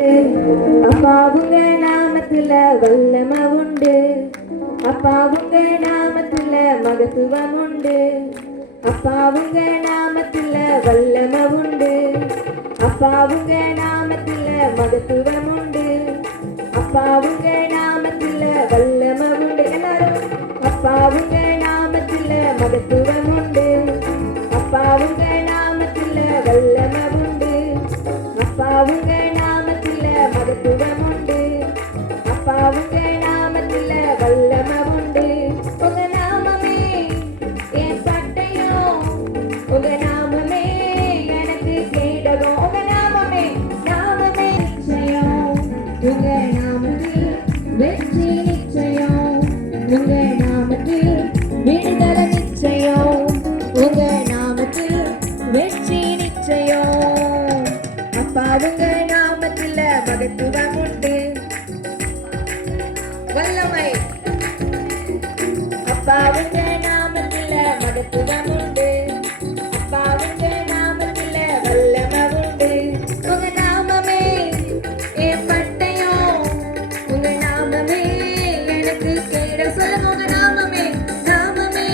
அப்பா உங்க நாமத்துல வல்லமை உண்டு. அப்பா உங்க நாமத்துல மகத்துவம் உண்டு. அப்பா உங்க நாமத்துல வல்லமை உண்டு. அப்பா உங்க நாமத்துல மகத்துவம் உண்டு. அப்பா உங்க நாமத்துல வல்லமை உண்டு. எல்லாரும் அப்பா உங்க நாமத்துல மகத்துவம் உண்டு. அப்பா உங்க நாமத்துல வல்லமை உண்டு. அப்பா உங்க நாமத்துல மகத்துவம் உண்டு. அப்பா உங்க நாமத்துல வல்லமை உண்டு. உங்க நாமமே என் பட்டயம். உங்க நாமமே எனக்கு கேடகம். உங்க நாமமே நாமமே நிச்சயம். உங்க நாமத்தில் வெற்றி நிச்சயம். உங்க நாமத்தில் விடுதலை நிச்சயம். உங்க நாமத்தில் வெற்றி நிச்சயம். அப்பா உங்க நாமத்துல மகத்துவம் உண்டு. வல்லமை. அப்பா உங்க நாமத்துல மகத்துவம் உண்டு. அப்பா உங்க நாமத்துல வல்லமை உண்டு. உங்க நாமமே என் பட்டயம். உங்க நாமமே எனக்கு கேட. சொல்லுங்க உங்க நாமமே நாமமே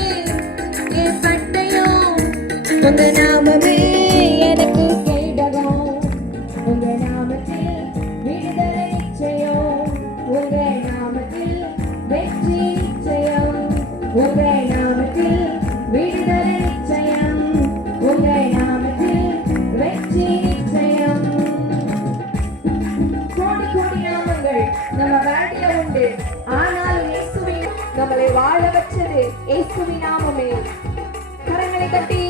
என் பட்டயம். உங்க நாமமே எனக்கு கேடகம். உங்க நாமத்தில் விடுதலை நிச்சயம். உங்க நாமத்தில் வெற்றி நிச்சயம். உங்க நாமத்தில் விடுதலை நிச்சயம். உங்க நாமத்தில் வெற்றி நிச்சயம். கோடி கோடி நாமங்கள் நம்ம வாழ்க்கையில உண்டு. ஆனால் இயேசுவின் நம்மளை வாழ வச்சது இயேசுவின் நாமமே. கரங்களை தட்டி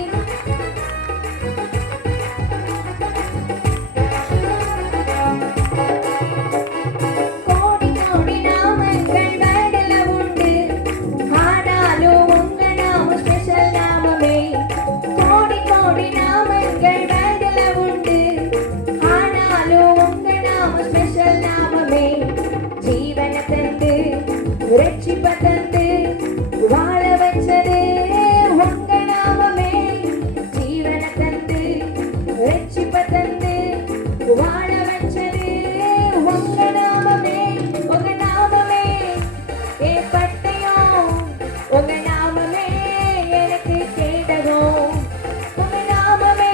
ரட்சிப்பதந்து வாழ வச்சது உங்க நாமமே. ஜீவன தந்து ரட்சிப்பதந்து வாழ வச்சது உங்க நாமமே. உங்க நாமமே என் பட்டயம். உங்க நாமமே எனக்கு கேடகம். உங்க நாமமே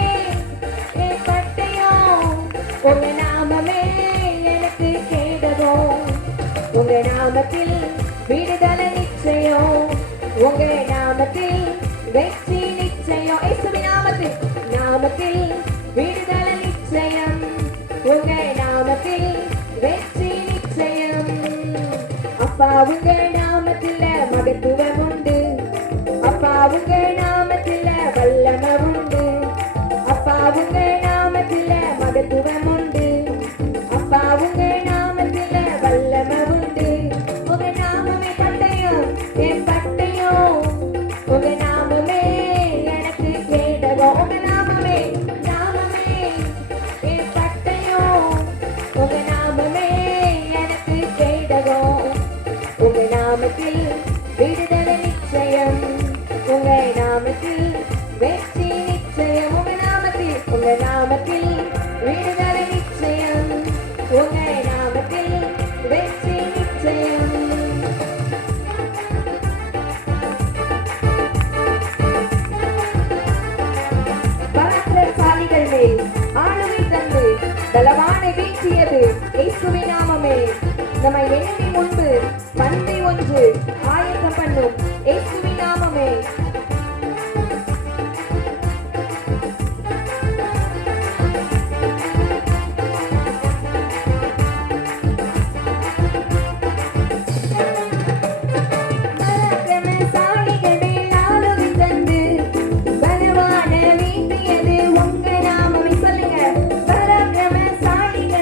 என் பட்டயம். உங்க நாமமே எனக்கு கேடகம். உங்க நாமத்தில் விடுதலை நிச்சயம். உங்க நாமத்தில் வெற்றி நிச்சயம். இயேசுவின் நாமத்தில் நாமத்தில் விடுதலை நிச்சயம். உங்க நாமத்தில் வெற்றி நிச்சயம். அப்பா உங்க நாமத்துல மகத்துவம் உண்டு. அப்பா உங்க நாமத்துல வல்லமை உண்டு. அப்பா உங்க நாமத்துல மகத்துவம் உண்டு. அப்பா உங்க நாமத்துல வல்லமை உண்டு. உங்க நாமமே பட்டயம் என் பட்டயம். உங்க நாமமே எனக்கு கேடகம். உங்க நாமமே நாமமே என் பட்டயம். உங்க நாமமே எனக்கு கேடகம். உங்க நாமத்தில் விடுதலை நிச்சயம். உங்க நாமத்தில் வெற்றி நிச்சயம். உங்க நாமத்தில் உங்க நாமத்தில் விடுதலை நிச்சயம். உங்க நாமத்தில் வெற்றி நிச்சயம். பராக்கிரமசாலிகள் மேல் ஆளுகை தந்து பலவானை வீழ்த்தியது இயேசுவின் நாமமே. நம்ம எண்ணி முன்பு பந்தை ஒன்று ஆயத்தம் பண்ணும் இயேசுவின் நாமமே. பராக்கிரமசாலிகள்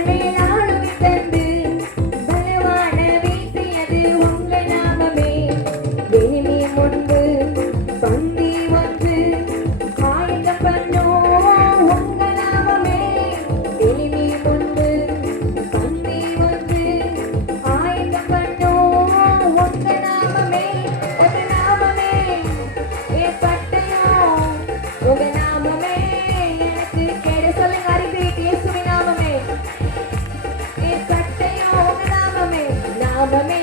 மேல் ஆளுகை தந்து பலவான நாமமே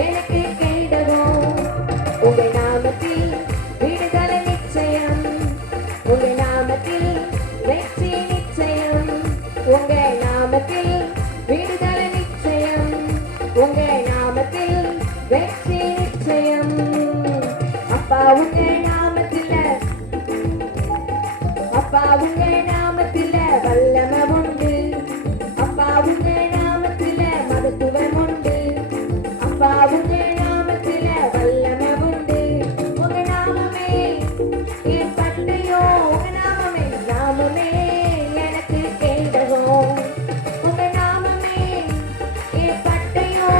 எனக்கு கேடகம். உங்க நாமத்தில் விடுதலை நிச்சயம். உங்க நாமத்தில் வெற்றி நிச்சயம். உங்க நாமத்தில் விடுதலை நிச்சயம். உங்க நாமத்தில் வெற்றி நிச்சயம். அப்பா உங்க நாமத்தில, அப்பா உங்க நாமத்தில வல்லமை உண்டு. அப்பா உங்க நாமத்தில மகத்துவம் உண்டு. அப்பா உங்க நாமத்தில வல்லமை உண்டு. உங்க நாமமே என் பட்டயோ. உங்க நாமமே, நாமமே எனக்கு கேடகம். உங்க நாமமே என் பட்டயோ.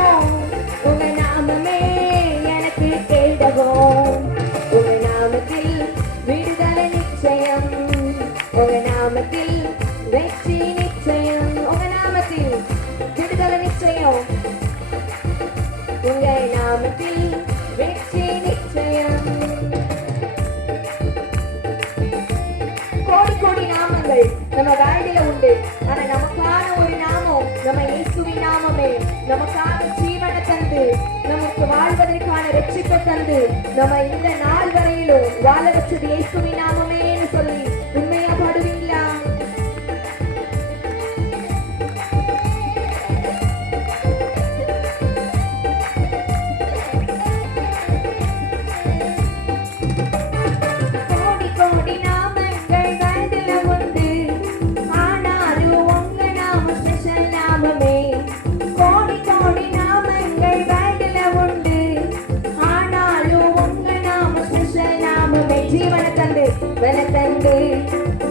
உங்க நாமமே எனக்கு கேடகம். உங்க நாமத்தில் விடுதலை நிச்சயம். உங்க நாமத்தில் வெற்றி நிச்சயம். உங்க நாமத்தில் விடுதலை நிச்சயம். உங்க நாமத்தில் வெற்றி நிச்சயம். கோடி கோடி நாமங்கள் நம்ம வாழ்க்கையில உண்டு. ஆனா நமக்கான ஒரு நாமம் நம்ம இயேசுவின் நாமமே. நமக்கான ஜீவனை தந்து, நமக்கு வாழ்வதற்கான ரட்சிப்பை தந்து, நம்ம இந்த நாள் வரையிலும் வாழ வச்சது இயேசுவின் நாமமேன்னு சொல்லி உண்மையா பாடுவீங்களா? கோடி கோடி நாமங்கள் வாழ்க்கையில உண்டு. ஆனாலும் உங்க நாம ஸ்பெஷல் நாமமே. கோடி கோடி நாமங்கள் வாழ்க்கையில உண்டு. ஆனாலும் உங்க நாம ஸ்பெஷல் நாமமே. ஜீவனை தந்து, பல தந்து,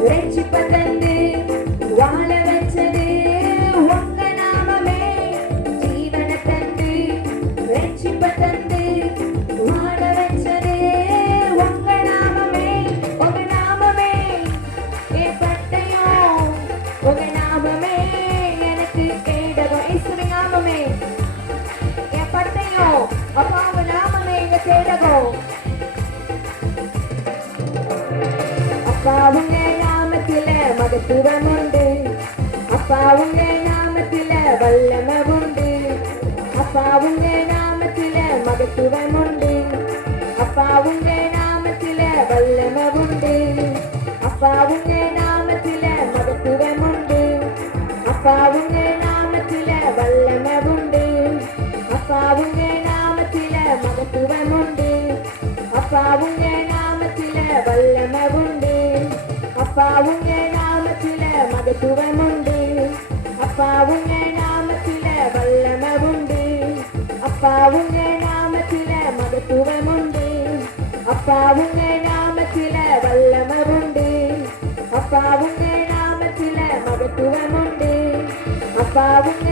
ரட்சிப்பை தந்து, வாழ வச்சது உங்க நாமமே. ஜீவனை தந்து, ரட்சிப்பை தந்து, வாழ வச்சது உங்க நாமமே. உங்க நாமமே என் பட்டயம். உங்க நாமமே எனக்கு கேடகம். இயேசுவின் நாமமே என் பட்டயம். அப்பா உங்க நாமமே எங்க கேடகம். அப்பா உங்க நாமத்தில மகத்துவம் உண்டு. அப்பா உங்க நாமத்தில வல்லமை உண்டு. அப்பா உங்க நாமத்தில மகத்துவம் உண்டு. அப்பா உங்க நாமத்தில வல்லமை உண்டு. அப்பா உங்க நாமத்தில மகத்துவம் உண்டு. அப்பா உங்க நாமத்தில வல்லமை உண்டு. அப்பா உங்க நாமத்தில மகத்துவம் உண்டு. அப்பா உங்க நாமத்தில வல்லமை உண்டு. அப்பா உங்க நாமத்தில மகத்துவம் உண்டு. அப்பா உங்க நாமத்தில வல்லமை உண்டு. அப்பா உங்க நாமத்தில மகத்துவம் உண்டு. அப்பா உங்க நாமத்தில வல்லமை உண்டு. அப்பா உங்க நாமத்தில மகத்துவம் உண்டு. அப்பா உங்க